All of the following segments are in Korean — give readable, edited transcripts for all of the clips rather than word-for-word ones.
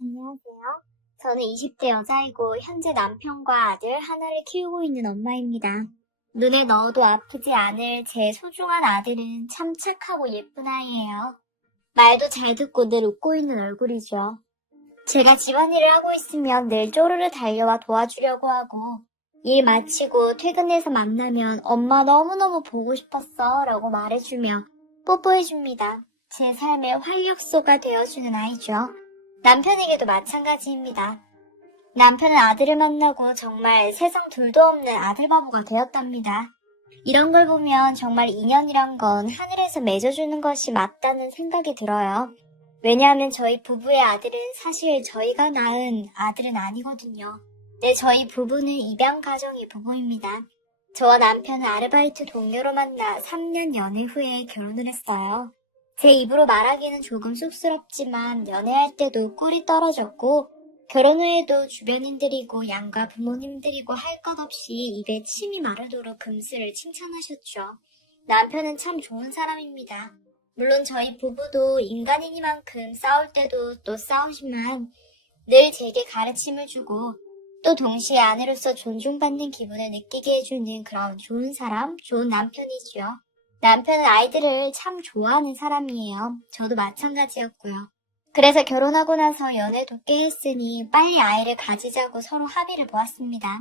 안녕하세요. 저는 20대 여자이고 현재 남편과 아들 하나를 키우고 있는 엄마입니다. 눈에 넣어도 아프지 않을 제 소중한 아들은 참 착하고 예쁜 아이예요. 말도 잘 듣고 늘 웃고 있는 얼굴이죠. 제가 집안일을 하고 있으면 늘 쪼르르 달려와 도와주려고 하고 일 마치고 퇴근해서 만나면 엄마 너무너무 보고 싶었어 라고 말해주며 뽀뽀해줍니다. 제 삶의 활력소가 되어주는 아이죠. 남편에게도 마찬가지입니다. 남편은 아들을 만나고 정말 세상 둘도 없는 아들 바보가 되었답니다. 이런 걸 보면 정말 인연이란 건 하늘에서 맺어주는 것이 맞다는 생각이 들어요. 왜냐하면 저희 부부의 아들은 사실 저희가 낳은 아들은 아니거든요. 네, 저희 부부는 입양 가정의 부부입니다. 저와 남편은 아르바이트 동료로 만나 3년 연애 후에 결혼을 했어요. 제 입으로 말하기는 조금 쑥스럽지만 연애할 때도 꿀이 떨어졌고 결혼 후에도 주변인들이고 양가 부모님들이고 할 것 없이 입에 침이 마르도록 금슬을 칭찬하셨죠. 남편은 참 좋은 사람입니다. 물론 저희 부부도 인간이니만큼 싸울 때도 또 싸우지만 늘 제게 가르침을 주고 또 동시에 아내로서 존중받는 기분을 느끼게 해주는 그런 좋은 사람, 좋은 남편이죠. 남편은 아이들을 참 좋아하는 사람이에요. 저도 마찬가지였고요. 그래서 결혼하고 나서 연애도 꽤 했으니 빨리 아이를 가지자고 서로 합의를 보았습니다.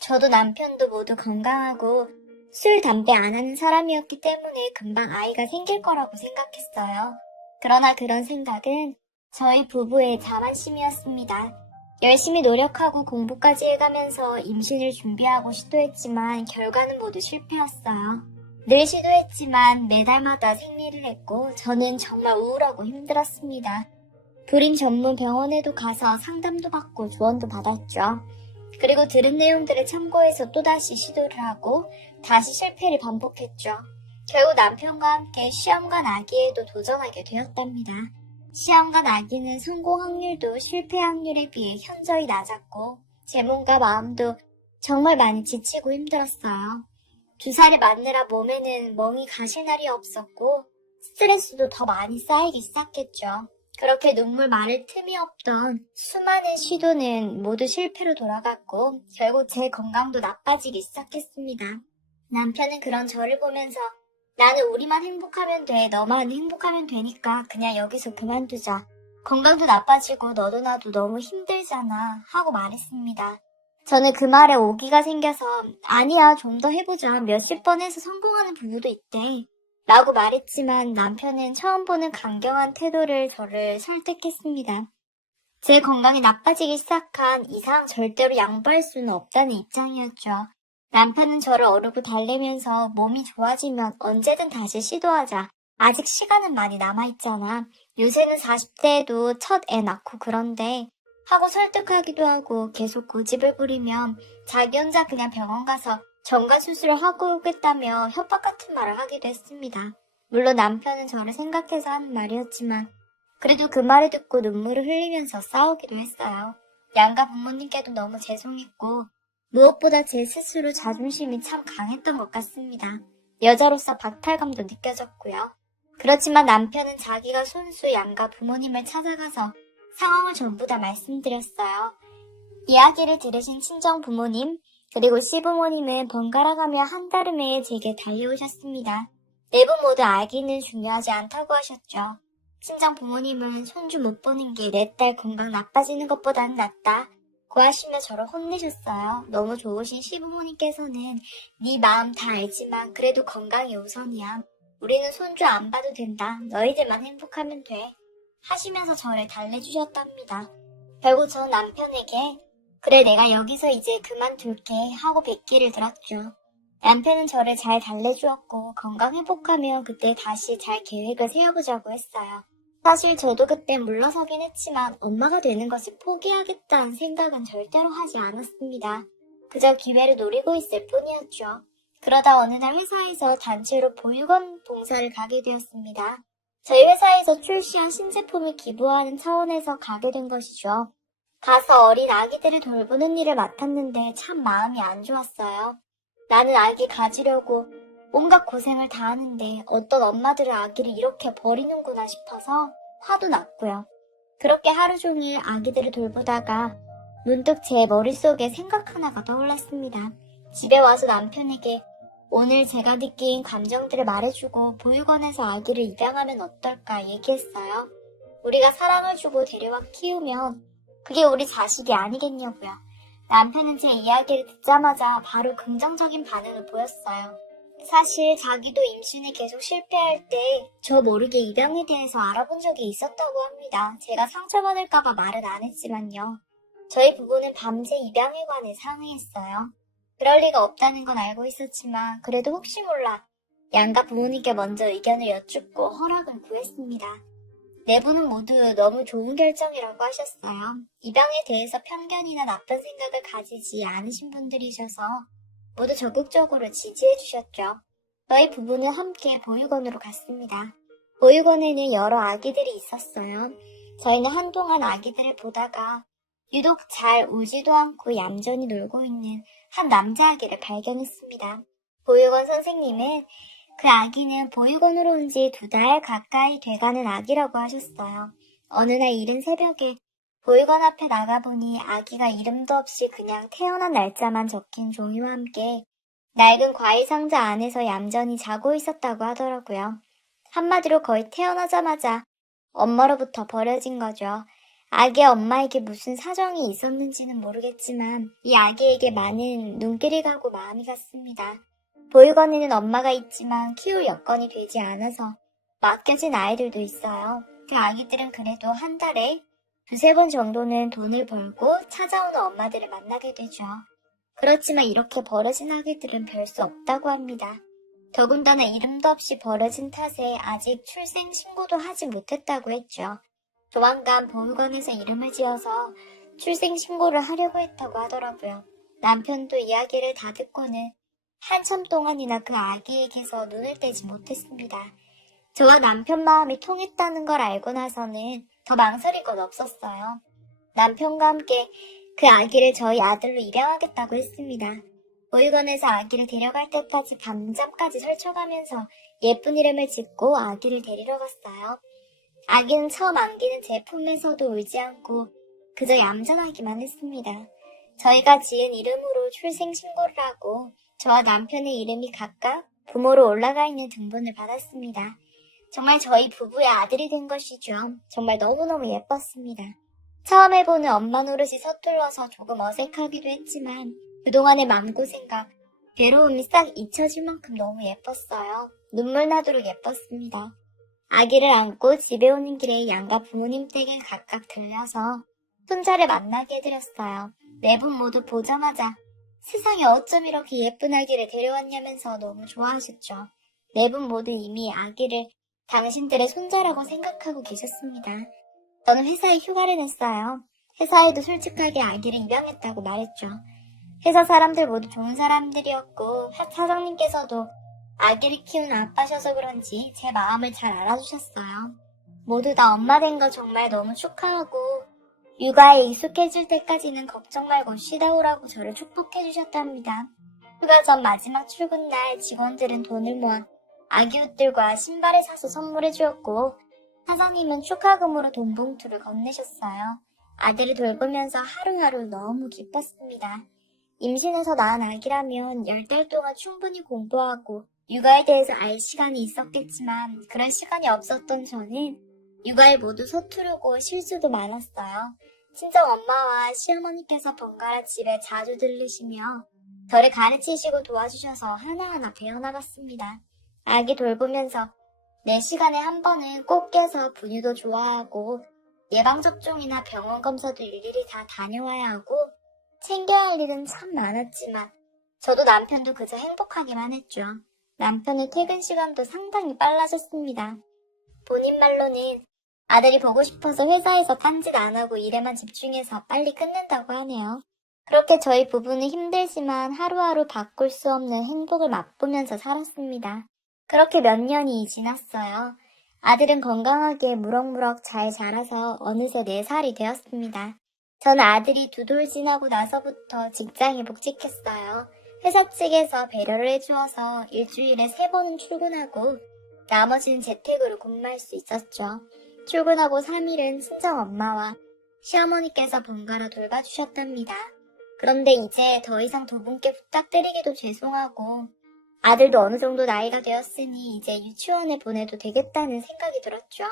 저도 남편도 모두 건강하고 술, 담배 안 하는 사람이었기 때문에 금방 아이가 생길 거라고 생각했어요. 그러나 그런 생각은 저희 부부의 자만심이었습니다. 열심히 노력하고 공부까지 해가면서 임신을 준비하고 시도했지만 결과는 모두 실패였어요. 늘 시도했지만 매달마다 생리를 했고 저는 정말 우울하고 힘들었습니다. 불임 전문 병원에도 가서 상담도 받고 조언도 받았죠. 그리고 들은 내용들을 참고해서 또다시 시도를 하고 다시 실패를 반복했죠. 결국 남편과 함께 시험관 아기에도 도전하게 되었답니다. 시험관 아기는 성공 확률도 실패 확률에 비해 현저히 낮았고 제 몸과 마음도 정말 많이 지치고 힘들었어요. 주사를 맞느라 몸에는 멍이 가실 날이 없었고 스트레스도 더 많이 쌓이기 시작했죠. 그렇게 눈물 마를 틈이 없던 수많은 시도는 모두 실패로 돌아갔고 결국 제 건강도 나빠지기 시작했습니다. 남편은 그런 저를 보면서 나는 우리만 행복하면 돼, 너만 행복하면 되니까 그냥 여기서 그만두자. 건강도 나빠지고 너도 나도 너무 힘들잖아 하고 말했습니다. 저는 그 말에 오기가 생겨서 아니야, 좀 더 해보자. 몇십 번 해서 성공하는 부부도 있대. 라고 말했지만 남편은 처음 보는 강경한 태도를 저를 설득했습니다. 제 건강이 나빠지기 시작한 이상 절대로 양보할 수는 없다는 입장이었죠. 남편은 저를 어르고 달래면서 몸이 좋아지면 언제든 다시 시도하자. 아직 시간은 많이 남아있잖아. 요새는 40대에도 첫 애 낳고 그런데 하고 설득하기도 하고 계속 고집을 부리면 자기 혼자 그냥 병원 가서 정가 수술을 하고 오겠다며 협박 같은 말을 하기도 했습니다. 물론 남편은 저를 생각해서 하는 말이었지만 그래도 그 말을 듣고 눈물을 흘리면서 싸우기도 했어요. 양가 부모님께도 너무 죄송했고 무엇보다 제 스스로 자존심이 참 강했던 것 같습니다. 여자로서 박탈감도 느껴졌고요. 그렇지만 남편은 자기가 손수 양가 부모님을 찾아가서 상황을 전부 다 말씀드렸어요. 이야기를 들으신 친정 부모님 그리고 시부모님은 번갈아가며 한달음에 제게 달려오셨습니다. 네 분 모두 아기는 중요하지 않다고 하셨죠. 친정 부모님은 손주 못 보는 게 내 딸 건강 나빠지는 것보다는 낫다 고 하시며 저를 혼내셨어요. 너무 좋으신 시부모님께서는 네 마음 다 알지만 그래도 건강이 우선이야. 우리는 손주 안 봐도 된다. 너희들만 행복하면 돼. 하시면서 저를 달래주셨답니다. 결국 전 남편에게 그래 내가 여기서 이제 그만둘게 하고 뱃기를 들었죠. 남편은 저를 잘 달래주었고 건강 회복하며 그때 다시 잘 계획을 세워보자고 했어요. 사실 저도 그때 물러서긴 했지만 엄마가 되는 것을 포기하겠다는 생각은 절대로 하지 않았습니다. 그저 기회를 노리고 있을 뿐이었죠. 그러다 어느 날 회사에서 단체로 보육원 봉사를 가게 되었습니다. 저희 회사에서 출시한 신제품을 기부하는 차원에서 가게 된 것이죠. 가서 어린 아기들을 돌보는 일을 맡았는데 참 마음이 안 좋았어요. 나는 아기 가지려고 온갖 고생을 다 하는데 어떤 엄마들은 아기를 이렇게 버리는구나 싶어서 화도 났고요. 그렇게 하루 종일 아기들을 돌보다가 문득 제 머릿속에 생각 하나가 떠올랐습니다. 집에 와서 남편에게 오늘 제가 느낀 감정들을 말해주고 보육원에서 아기를 입양하면 어떨까 얘기했어요. 우리가 사랑을 주고 데려와 키우면 그게 우리 자식이 아니겠냐고요. 남편은 제 이야기를 듣자마자 바로 긍정적인 반응을 보였어요. 사실 자기도 임신에 계속 실패할 때 저 모르게 입양에 대해서 알아본 적이 있었다고 합니다. 제가 상처받을까봐 말은 안 했지만요. 저희 부부는 밤새 입양에 관해 상의했어요. 그럴 리가 없다는 건 알고 있었지만 그래도 혹시 몰라 양가 부모님께 먼저 의견을 여쭙고 허락을 구했습니다. 네 분은 모두 너무 좋은 결정이라고 하셨어요. 입양에 대해서 편견이나 나쁜 생각을 가지지 않으신 분들이셔서 모두 적극적으로 지지해 주셨죠. 저희 부부는 함께 보육원으로 갔습니다. 보육원에는 여러 아기들이 있었어요. 저희는 한동안 아기들을 보다가 유독 잘 울지도 않고 얌전히 놀고 있는 한 남자 아기를 발견했습니다. 보육원 선생님은 그 아기는 보육원으로 온 지 2달 가까이 돼가는 아기라고 하셨어요. 어느 날 이른 새벽에 보육원 앞에 나가보니 아기가 이름도 없이 그냥 태어난 날짜만 적힌 종이와 함께 낡은 과일 상자 안에서 얌전히 자고 있었다고 하더라고요. 한마디로 거의 태어나자마자 엄마로부터 버려진 거죠. 아기의 엄마에게 무슨 사정이 있었는지는 모르겠지만 이 아기에게 많은 눈길이 가고 마음이 갔습니다. 보육원에는 엄마가 있지만 키울 여건이 되지 않아서 맡겨진 아이들도 있어요. 그 아기들은 그래도 한 달에 2-3번 정도는 돈을 벌고 찾아오는 엄마들을 만나게 되죠. 그렇지만 이렇게 버려진 아기들은 별 수 없다고 합니다. 더군다나 이름도 없이 버려진 탓에 아직 출생 신고도 하지 못했다고 했죠. 조만간 보육원에서 이름을 지어서 출생 신고를 하려고 했다고 하더라고요. 남편도 이야기를 다 듣고는 한참 동안이나 그 아기에게서 눈을 떼지 못했습니다. 저와 남편 마음이 통했다는 걸 알고 나서는 더 망설일 건 없었어요. 남편과 함께 그 아기를 저희 아들로 입양하겠다고 했습니다. 보육원에서 아기를 데려갈 때까지 밤잠까지 설쳐가면서 예쁜 이름을 짓고 아기를 데리러 갔어요. 아기는 처음 안기는 제 품에서도 울지 않고 그저 얌전하기만 했습니다. 저희가 지은 이름으로 출생 신고를 하고 저와 남편의 이름이 각각 부모로 올라가 있는 등본을 받았습니다. 정말 저희 부부의 아들이 된 것이죠. 정말 너무너무 예뻤습니다. 처음 해보는 엄마 노릇이 서툴러서 조금 어색하기도 했지만 그동안의 마음고생과 괴로움이 싹 잊혀질 만큼 너무 예뻤어요. 눈물 나도록 예뻤습니다. 아기를 안고 집에 오는 길에 양가 부모님 댁에 각각 들려서 손자를 만나게 해드렸어요. 네 분 모두 보자마자 세상에 어쩜 이렇게 예쁜 아기를 데려왔냐면서 너무 좋아하셨죠. 네 분 모두 이미 아기를 당신들의 손자라고 생각하고 계셨습니다. 저는 회사에 휴가를 냈어요. 회사에도 솔직하게 아기를 입양했다고 말했죠. 회사 사람들 모두 좋은 사람들이었고 사장님께서도 아기를 키우는 아빠셔서 그런지 제 마음을 잘 알아주셨어요. 모두 다 엄마 된 거 정말 너무 축하하고 육아에 익숙해질 때까지는 걱정 말고 쉬다 오라고 저를 축복해 주셨답니다. 휴가 전 마지막 출근 날 직원들은 돈을 모아 아기 옷들과 신발을 사서 선물해 주었고 사장님은 축하금으로 돈 봉투를 건네셨어요. 아들을 돌보면서 하루하루 너무 기뻤습니다. 임신해서 낳은 아기라면 10달 동안 충분히 공부하고 육아에 대해서 알 시간이 있었겠지만 그런 시간이 없었던 저는 육아에 모두 서투르고 실수도 많았어요. 친정 엄마와 시어머니께서 번갈아 집에 자주 들르시며 저를 가르치시고 도와주셔서 하나하나 배워나갔습니다. 아기 돌보면서 4시간에 한 번은 꼭 깨서 분유도 좋아하고 예방접종이나 병원 검사도 일일이 다 다녀와야 하고 챙겨야 할 일은 참 많았지만 저도 남편도 그저 행복하기만 했죠. 남편의 퇴근 시간도 상당히 빨라졌습니다. 본인 말로는 아들이 보고 싶어서 회사에서 딴짓 안 하고 일에만 집중해서 빨리 끝낸다고 하네요. 그렇게 저희 부부는 힘들지만 하루하루 바꿀 수 없는 행복을 맛보면서 살았습니다. 그렇게 몇 년이 지났어요. 아들은 건강하게 무럭무럭 잘 자라서 어느새 4살이 되었습니다. 전 아들이 2돌 지나고 나서부터 직장에 복직했어요. 회사 측에서 배려를 해주어서 일주일에 3번은 출근하고 나머지는 재택으로 근무할 수 있었죠. 출근하고 3일은 친정엄마와 시어머니께서 번갈아 돌봐주셨답니다. 그런데 이제 더 이상 두 분께 부탁드리기도 죄송하고 아들도 어느 정도 나이가 되었으니 이제 유치원에 보내도 되겠다는 생각이 들었죠.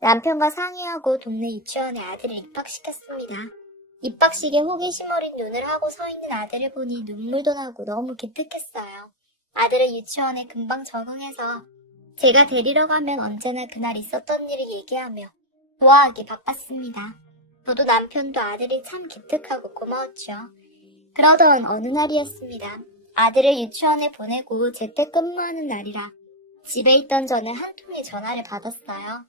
남편과 상의하고 동네 유치원에 아들을 입학시켰습니다. 입학식에 호기심 어린 눈을 하고 서 있는 아들을 보니 눈물도 나고 너무 기특했어요. 아들은 유치원에 금방 적응해서 제가 데리러 가면 언제나 그날 있었던 일을 얘기하며 좋아하기 바빴습니다. 저도 남편도 아들이 참 기특하고 고마웠죠. 그러던 어느 날이었습니다. 아들을 유치원에 보내고 재택근무하는 날이라 집에 있던 저는 한 통의 전화를 받았어요.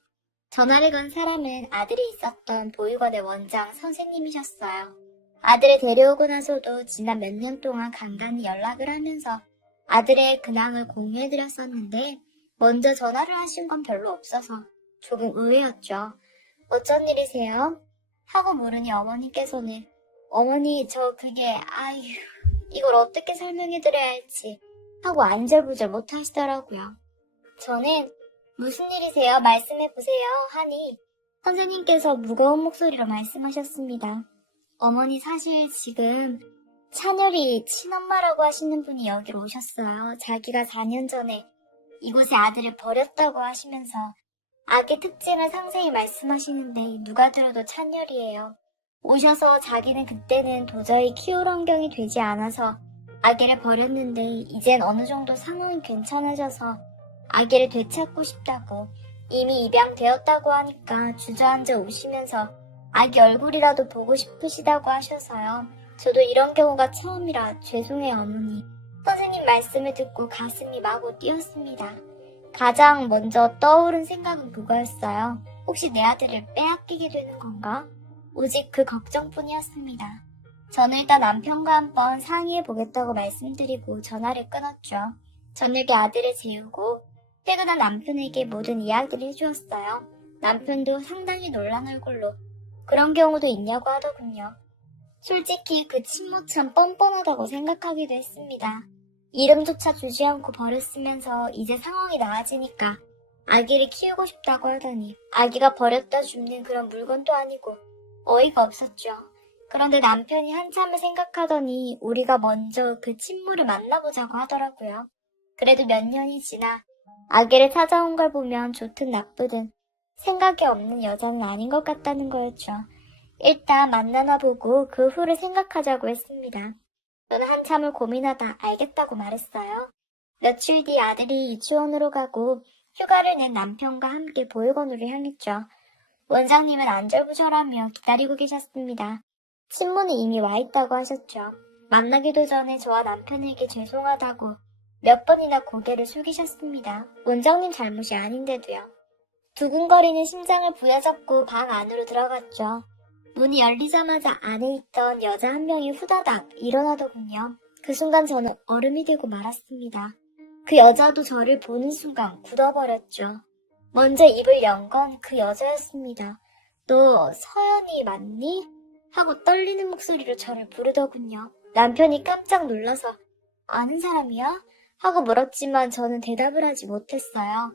전화를 건 사람은 아들이 있었던 보육원의 원장 선생님이셨어요. 아들을 데려오고 나서도 지난 몇 년 동안 간간히 연락을 하면서 아들의 근황을 공유해드렸었는데 먼저 전화를 하신 건 별로 없어서 조금 의외였죠. 어쩐 일이세요? 하고 물으니 어머니께서는 어머니 이걸 어떻게 설명해드려야 할지 하고 안절부절 못하시더라고요. 저는 무슨 일이세요? 말씀해보세요 하니 선생님께서 무거운 목소리로 말씀하셨습니다. 어머니 사실 지금 찬열이 친엄마라고 하시는 분이 여기로 오셨어요. 자기가 4년 전에 이곳에 아들을 버렸다고 하시면서 아기 특징을 상세히 말씀하시는데 누가 들어도 찬열이에요. 오셔서 자기는 그때는 도저히 키울 환경이 되지 않아서 아기를 버렸는데 이젠 어느 정도 상황이 괜찮아져서 아기를 되찾고 싶다고 이미 입양되었다고 하니까 주저앉아 우시면서 아기 얼굴이라도 보고 싶으시다고 하셔서요. 저도 이런 경우가 처음이라 죄송해요 어머니. 선생님 말씀을 듣고 가슴이 마구 뛰었습니다. 가장 먼저 떠오른 생각은 그거였어요. 혹시 내 아들을 빼앗기게 되는 건가? 오직 그 걱정뿐이었습니다. 저는 일단 남편과 한번 상의해보겠다고 말씀드리고 전화를 끊었죠. 저녁에 아들을 재우고 퇴근한 남편에게 모든 이야기를 해주었어요. 남편도 상당히 놀란 얼굴로 그런 경우도 있냐고 하더군요. 솔직히 그 친모 참 뻔뻔하다고 생각하기도 했습니다. 이름조차 주지 않고 버렸으면서 이제 상황이 나아지니까 아기를 키우고 싶다고 하더니 아기가 버렸다 줍는 그런 물건도 아니고 어이가 없었죠. 그런데 남편이 한참을 생각하더니 우리가 먼저 그 친모를 만나보자고 하더라고요. 그래도 몇 년이 지나 아기를 찾아온 걸 보면 좋든 나쁘든 생각이 없는 여자는 아닌 것 같다는 거였죠. 일단 만나나 보고 그 후를 생각하자고 했습니다. 저는 한참을 고민하다 알겠다고 말했어요. 며칠 뒤 아들이 유치원으로 가고 휴가를 낸 남편과 함께 보육원으로 향했죠. 원장님은 안절부절하며 기다리고 계셨습니다. 친모는 이미 와 있다고 하셨죠. 만나기도 전에 저와 남편에게 죄송하다고 몇 번이나 고개를 숙이셨습니다. 원장님 잘못이 아닌데도요. 두근거리는 심장을 부여잡고 방 안으로 들어갔죠. 문이 열리자마자 안에 있던 여자 한 명이 후다닥 일어나더군요. 그 순간 저는 얼음이 되고 말았습니다. 그 여자도 저를 보는 순간 굳어버렸죠. 먼저 입을 연 건 그 여자였습니다. 너 서연이 맞니? 하고 떨리는 목소리로 저를 부르더군요. 남편이 깜짝 놀라서 아는 사람이야? 하고 물었지만 저는 대답을 하지 못했어요.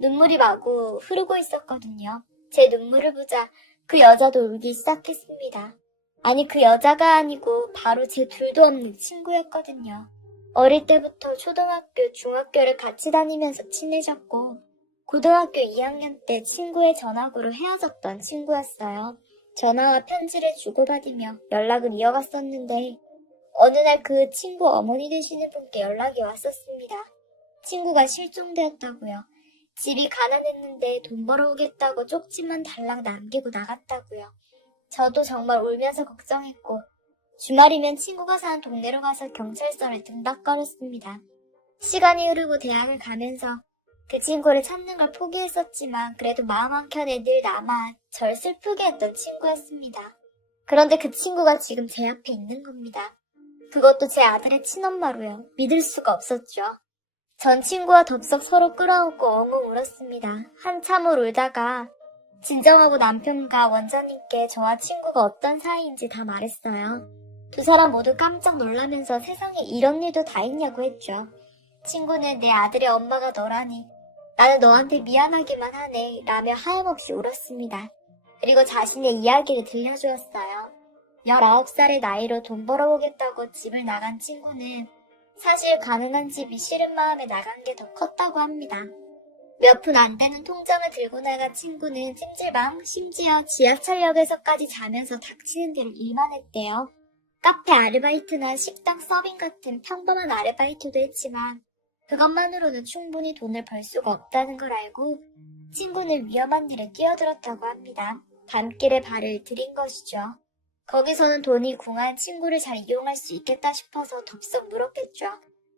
눈물이 마구 흐르고 있었거든요. 제 눈물을 보자 그 여자도 울기 시작했습니다. 아니 그 여자가 아니고 바로 제 둘도 없는 친구였거든요. 어릴 때부터 초등학교, 중학교를 같이 다니면서 친해졌고 고등학교 2학년 때 친구의 전학으로 헤어졌던 친구였어요. 전화와 편지를 주고받으며 연락을 이어갔었는데 어느 날 그 친구 어머니 되시는 분께 연락이 왔었습니다. 친구가 실종되었다고요. 집이 가난했는데 돈 벌어오겠다고 쪽지만 달랑 남기고 나갔다고요. 저도 정말 울면서 걱정했고 주말이면 친구가 사는 동네로 가서 경찰서를 등박거렸습니다. 시간이 흐르고 대학을 가면서 그 친구를 찾는 걸 포기했었지만 그래도 마음 한켠에 늘 남아 절 슬프게 했던 친구였습니다. 그런데 그 친구가 지금 제 앞에 있는 겁니다. 그것도 제 아들의 친엄마로요. 믿을 수가 없었죠. 전 친구와 덥석 서로 끌어안고 엉엉 울었습니다. 한참을 울다가 진정하고 남편과 원장님께 저와 친구가 어떤 사이인지 다 말했어요. 두 사람 모두 깜짝 놀라면서 세상에 이런 일도 다 있냐고 했죠. 친구는 내 아들의 엄마가 너라니 나는 너한테 미안하기만 하네 라며 하염없이 울었습니다. 그리고 자신의 이야기를 들려주었어요. 19살의 나이로 돈 벌어보겠다고 집을 나간 친구는 사실 가능한 집이 싫은 마음에 나간 게 더 컸다고 합니다. 몇 푼 안 되는 통장을 들고 나간 친구는 찜질방, 심지어 지하철역에서까지 자면서 닥치는 대로 일만 했대요. 카페 아르바이트나 식당 서빙 같은 평범한 아르바이트도 했지만 그것만으로는 충분히 돈을 벌 수가 없다는 걸 알고 친구는 위험한 일에 뛰어들었다고 합니다. 밤길에 발을 들인 것이죠. 거기서는 돈이 궁한 친구를 잘 이용할 수 있겠다 싶어서 덥석 물었겠죠.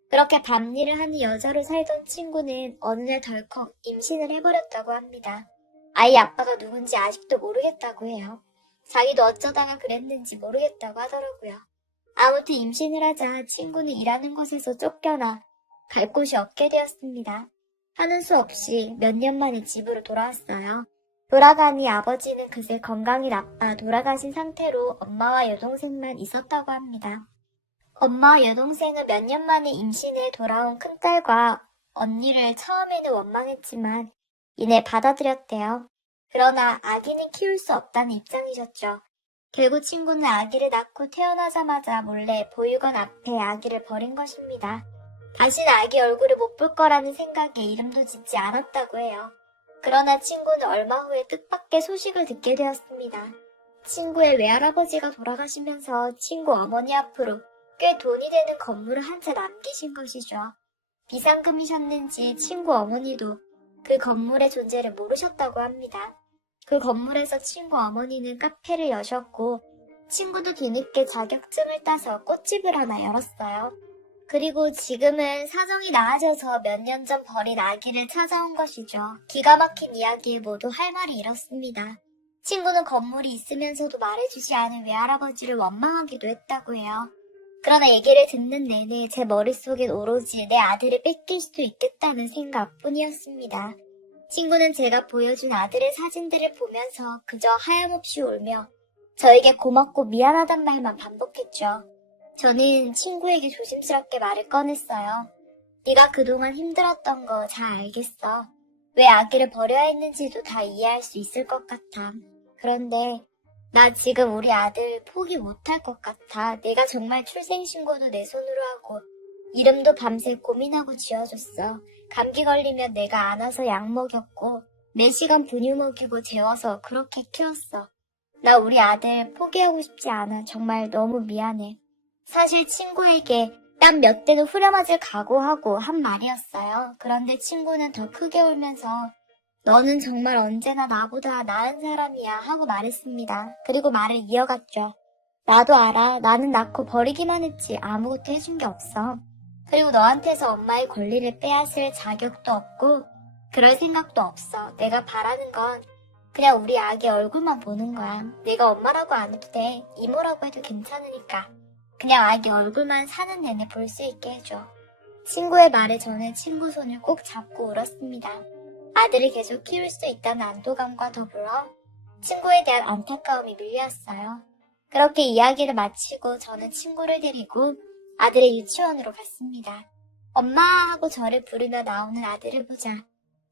그렇게 밤일을 하는 여자로 살던 친구는 어느 날 덜컥 임신을 해버렸다고 합니다. 아이 아빠가 누군지 아직도 모르겠다고 해요. 자기도 어쩌다가 그랬는지 모르겠다고 하더라고요. 아무튼 임신을 하자 친구는 일하는 곳에서 쫓겨나 갈 곳이 없게 되었습니다. 하는 수 없이 몇 년 만에 집으로 돌아왔어요. 돌아가니 아버지는 그새 건강이 나빠 돌아가신 상태로 엄마와 여동생만 있었다고 합니다. 엄마와 여동생은 몇 년 만에 임신해 돌아온 큰딸과 언니를 처음에는 원망했지만 이내 받아들였대요. 그러나 아기는 키울 수 없다는 입장이셨죠. 결국 친구는 아기를 낳고 태어나자마자 몰래 보육원 앞에 아기를 버린 것입니다. 다시는 아기 얼굴을 못 볼 거라는 생각에 이름도 짓지 않았다고 해요. 그러나 친구는 얼마 후에 뜻밖의 소식을 듣게 되었습니다. 친구의 외할아버지가 돌아가시면서 친구 어머니 앞으로 꽤 돈이 되는 건물을 한 채 남기신 것이죠. 비상금이셨는지 친구 어머니도 그 건물의 존재를 모르셨다고 합니다. 그 건물에서 친구 어머니는 카페를 여셨고 친구도 뒤늦게 자격증을 따서 꽃집을 하나 열었어요. 그리고 지금은 사정이 나아져서 몇 년 전 버린 아기를 찾아온 것이죠. 기가 막힌 이야기에 모두 할 말이 이렇습니다. 친구는 건물이 있으면서도 말해주지 않은 외할아버지를 원망하기도 했다고 해요. 그러나 얘기를 듣는 내내 제 머릿속엔 오로지 내 아들을 뺏길 수도 있겠다는 생각뿐이었습니다. 친구는 제가 보여준 아들의 사진들을 보면서 그저 하염없이 울며 저에게 고맙고 미안하단 말만 반복했죠. 저는 친구에게 조심스럽게 말을 꺼냈어요. 네가 그동안 힘들었던 거 잘 알겠어. 왜 아기를 버려야 했는지도 다 이해할 수 있을 것 같아. 그런데 나 지금 우리 아들 포기 못할 것 같아. 내가 정말 출생신고도 내 손으로 하고 이름도 밤새 고민하고 지어줬어. 감기 걸리면 내가 안아서 약 먹였고 4시간 분유 먹이고 재워서 그렇게 키웠어. 나 우리 아들 포기하고 싶지 않아. 정말 너무 미안해. 사실 친구에게 땀 몇 대도 후려맞을 각오하고 한 말이었어요. 그런데 친구는 더 크게 울면서 너는 정말 언제나 나보다 나은 사람이야 하고 말했습니다. 그리고 말을 이어갔죠. 나도 알아. 나는 낳고 버리기만 했지 아무것도 해준 게 없어. 그리고 너한테서 엄마의 권리를 빼앗을 자격도 없고 그럴 생각도 없어. 내가 바라는 건 그냥 우리 아기 얼굴만 보는 거야. 내가 엄마라고 안 해도 돼. 이모라고 해도 괜찮으니까. 그냥 아기 얼굴만 사는 내내 볼 수 있게 해줘. 친구의 말에 저는 친구 손을 꼭 잡고 울었습니다. 아들을 계속 키울 수 있다는 안도감과 더불어 친구에 대한 안타까움이 밀려왔어요. 그렇게 이야기를 마치고 저는 친구를 데리고 아들의 유치원으로 갔습니다. 엄마 하고 저를 부르며 나오는 아들을 보자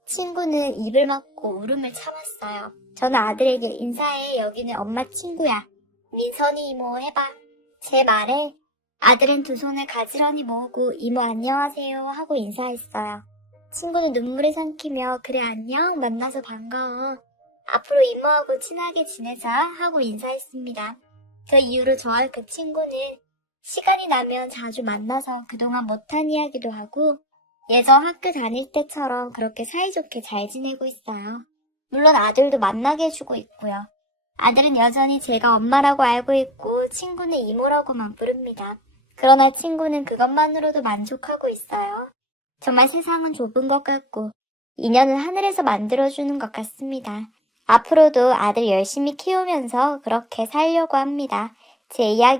친구는 입을 막고 울음을 참았어요. 저는 아들에게 인사해. 여기는 엄마 친구야. 민선이 이모 해봐. 제 말에 아들은 두 손을 가지런히 모으고 이모 안녕하세요 하고 인사했어요. 친구는 눈물을 삼키며 그래 안녕 만나서 반가워. 앞으로 이모하고 친하게 지내자 하고 인사했습니다. 그 이후로 저와 그 친구는 시간이 나면 자주 만나서 그동안 못한 이야기도 하고 예전 학교 다닐 때처럼 그렇게 사이좋게 잘 지내고 있어요. 물론 아들도 만나게 해주고 있고요. 아들은 여전히 제가 엄마라고 알고 있고 친구는 이모라고만 부릅니다. 그러나 친구는 그것만으로도 만족하고 있어요. 정말 세상은 좁은 것 같고 인연은 하늘에서 만들어주는 것 같습니다. 앞으로도 아들 열심히 키우면서 그렇게 살려고 합니다. 제 이야기